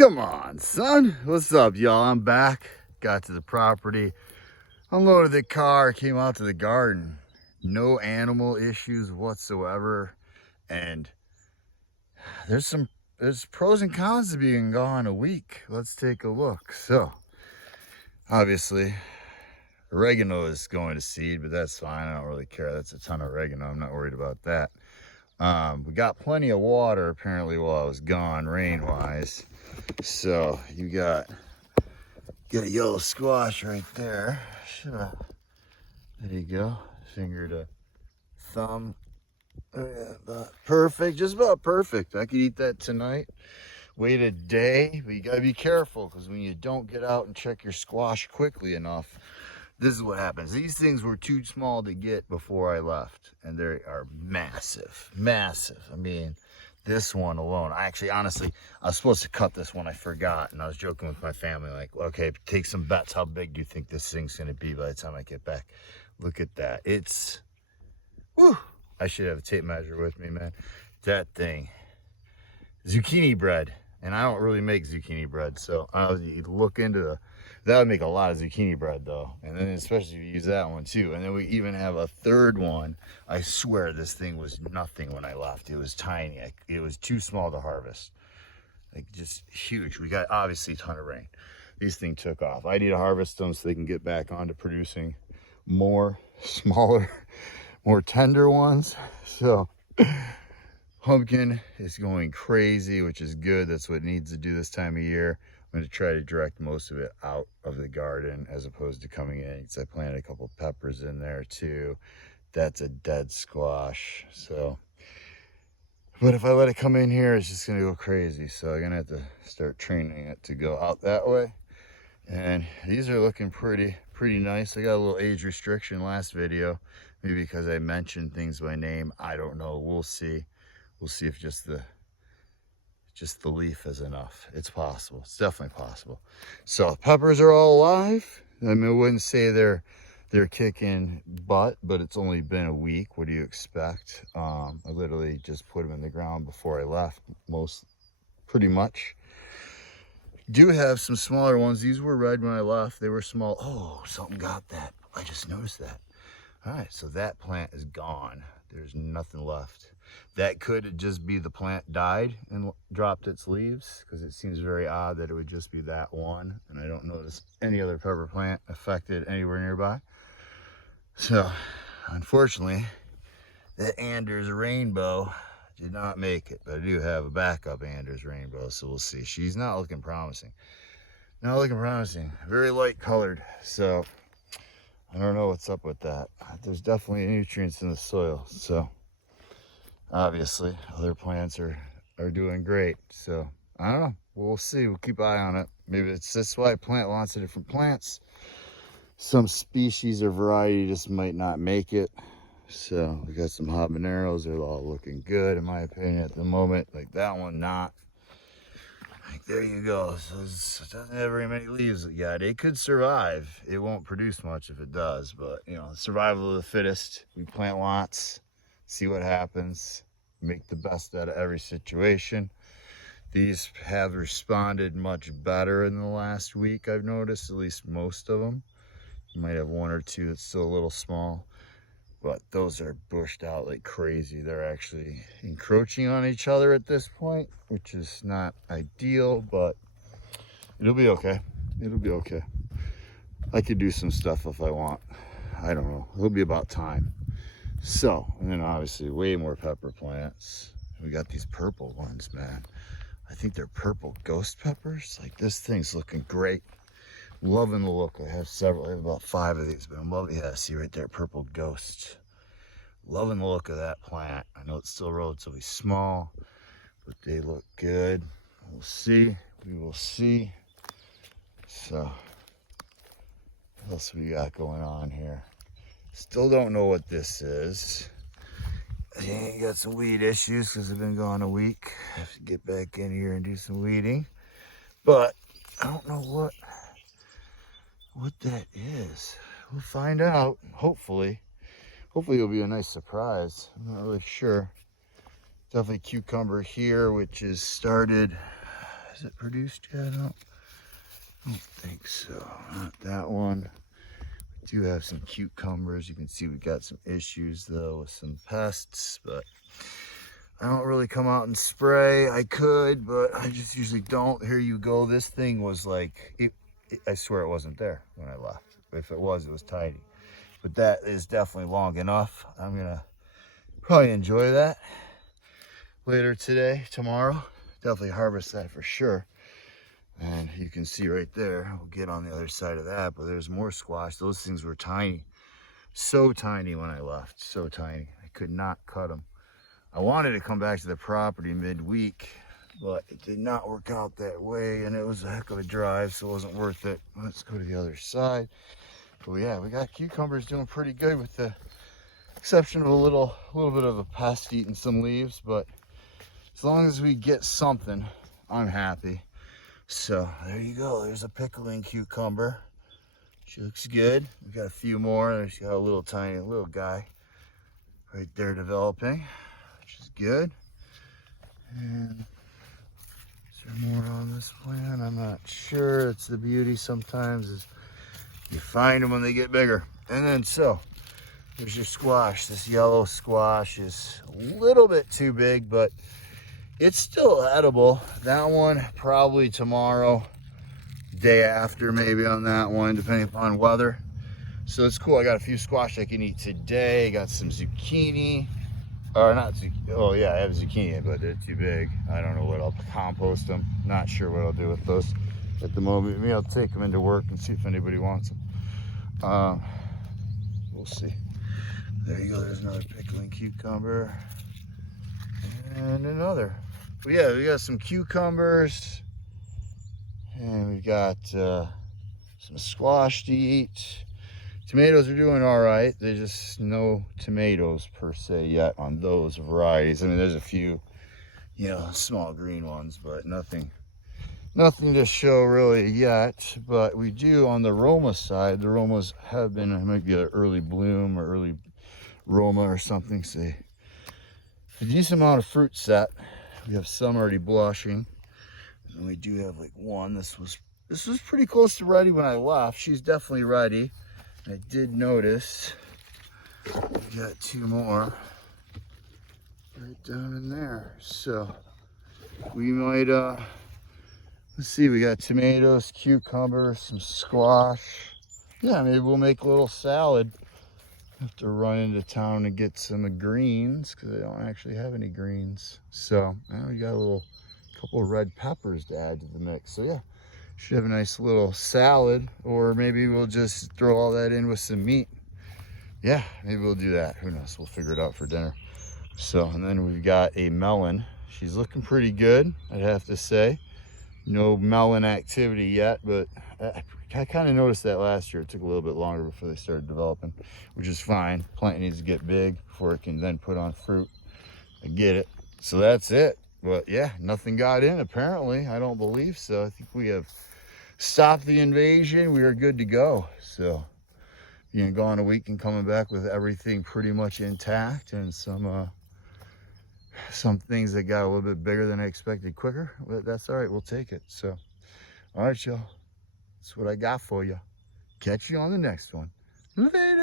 Come on, son. What's up, y'all? I'm back. Got to the property, unloaded the car, came out to the garden. No animal issues whatsoever. And there's pros and cons to being gone a week. Let's take a look. So, obviously, oregano is going to seed, but that's fine. I don't really care. That's a ton of oregano. I'm not worried about that. We got plenty of water apparently while I was gone, rain-wise. So you got a yellow squash right there. There you go. Finger to thumb. Oh, yeah, about perfect, just about perfect. I could eat that tonight. Wait a day, but you gotta be careful because when you don't get out and check your squash quickly enough, this is what happens. These things were too small to get before I left, and they are massive, massive. I mean, this one alone, honestly, I was supposed to cut this one. I forgot, and I was joking with my family, like, okay, take some bets. How big do you think this thing's gonna be by the time I get back? Look at that. It's, whew. I should have a tape measure with me, man. That thing, zucchini bread. And I don't really make zucchini bread, so you look into that would make a lot of zucchini bread though. And then especially if you use that one too. And then we even have a third one. I swear this thing was nothing when I left. It was tiny. It was too small to harvest. Like just huge. We got obviously a ton of rain. These things took off. I need to harvest them so they can get back onto producing more smaller, more tender ones. So pumpkin is going crazy, which is good. That's what it needs to do this time of year. I'm going to try to direct most of it out of the garden as opposed to coming in, because I planted a couple peppers in there too. That's a dead squash. So, but if I let it come in here, it's just going to go crazy. So I'm going to have to start training it to go out that way. And these are looking pretty nice. I got a little age restriction last video, maybe because I mentioned things by name. I don't know. We'll see. We'll see if just the leaf is enough. It's possible. It's definitely possible. So peppers are all alive. I mean, I wouldn't say they're kicking butt, but it's only been a week. What do you expect? I literally just put them in the ground before I left, pretty much. Do have some smaller ones. These were red when I left. They were small. Oh, something got that. I just noticed that. All right, so that plant is gone. There's nothing left. That could just be the plant died and dropped its leaves, because it seems very odd that it would just be that one. And I don't notice any other pepper plant affected anywhere nearby. So, unfortunately, that Anders rainbow did not make it. But I do have a backup Anders rainbow, so we'll see. She's not looking promising. Not looking promising. Very light colored, so I don't know what's up with that. There's definitely nutrients in the soil, so obviously other plants are doing great. So I don't know. We'll see. We'll keep an eye on it. Maybe it's this why I plant lots of different plants. Some species or variety just might not make it. So we got some habaneros. They're all looking good in my opinion at the moment. Like that one, not. Like there you go. So it doesn't have very many leaves yet. It could survive. It won't produce much if it does, but you know, survival of the fittest. We plant lots, see what happens, make the best out of every situation. These have responded much better in the last week, I've noticed, at least most of them. You might have one or two that's still a little small, but those are bushed out like crazy. They're actually encroaching on each other at this point, which is not ideal, but it'll be okay. It'll be okay. I could do some stuff if I want. I don't know. It'll be about time. So, and then obviously way more pepper plants. We got these purple ones, man. I think they're purple ghost peppers. Like this thing's looking great. Loving the look. I have several. I have about 5 of these, but I'm loving. Yeah, see right there, purple ghost. Loving the look of that plant. I know it's still relatively small, but they look good. We'll see. We will see. So, what else we got going on here? Still don't know what this is. I got some weed issues because I've been gone a week. I have to get back in here and do some weeding. But I don't know what that is. We'll find out, hopefully. Hopefully it'll be a nice surprise. I'm not really sure. Definitely cucumber here, which is started. Has it produced yet? I don't think so. Not that one. We do have some cucumbers. You can see we got some issues though with some pests, but I don't really come out and spray. I could, but I just usually don't. Here you go. This thing was like, I swear it wasn't there when I left. If it was tiny. But that is definitely long enough. I'm gonna probably enjoy that later today, tomorrow. Definitely harvest that for sure. And you can see right there, we'll get on the other side of that, but there's more squash. Those things were tiny. So tiny when I left, so tiny. I could not cut them. I wanted to come back to the property midweek, but it did not work out that way, and it was a heck of a drive, so it wasn't worth it. Let's go to the other side. But yeah, we got cucumbers doing pretty good with the exception of a little bit of a pest eating some leaves, but as long as we get something, I'm happy. So there you go. There's a pickling cucumber. She looks good. We got a few more. There's got a little tiny little guy right there developing, which is good. And is there more on this plant? I'm not sure. It's the beauty sometimes is you find them when they get bigger. And then so there's your squash. This yellow squash is a little bit too big, but it's still edible. That one probably tomorrow, day after maybe on that one, depending upon weather. So it's cool. I got a few squash I can eat today. Got some zucchini, or not zucchini. Oh yeah, I have zucchini, but they're too big. I don't know what I'll compost them. Not sure what I'll do with those at the moment. Maybe I'll take them into work and see if anybody wants them. We'll see. There you go. There's another pickling cucumber and another. But yeah, we got some cucumbers and we got some squash to eat. Tomatoes are doing all right. There's just no tomatoes per se yet on those varieties. I mean, there's a few, you know, small green ones, but nothing to show really yet. But we do on the Roma side. The Romas have been, it might be an early bloom or early Roma or something. So a decent amount of fruit set. We have some already blushing, and we do have like one. This was pretty close to ready when I left. She's definitely ready. I did notice we got two more right down in there. So we might let's see, we got tomatoes, cucumbers, some squash. Yeah, maybe we'll make a little salad. Have to run into town and get some greens because I don't actually have any greens. So now we got a couple of red peppers to add to the mix. So yeah, should have a nice little salad, or maybe we'll just throw all that in with some meat. Yeah, maybe we'll do that. Who knows? We'll figure it out for dinner. So, and then we've got a melon. She's looking pretty good, I'd have to say. No melon activity yet, but I kind of noticed that last year. It took a little bit longer before they started developing, which is fine. Plant needs to get big before it can then put on fruit. I get it. So that's it. But yeah, nothing got in apparently. I don't believe so. I think we have stopped the invasion. We are good to go. So being gone a week and coming back with everything pretty much intact and some things that got a little bit bigger than I expected quicker, but that's all right. We'll take it. So, all right, y'all. That's what I got for you. Catch you on the next one. Later.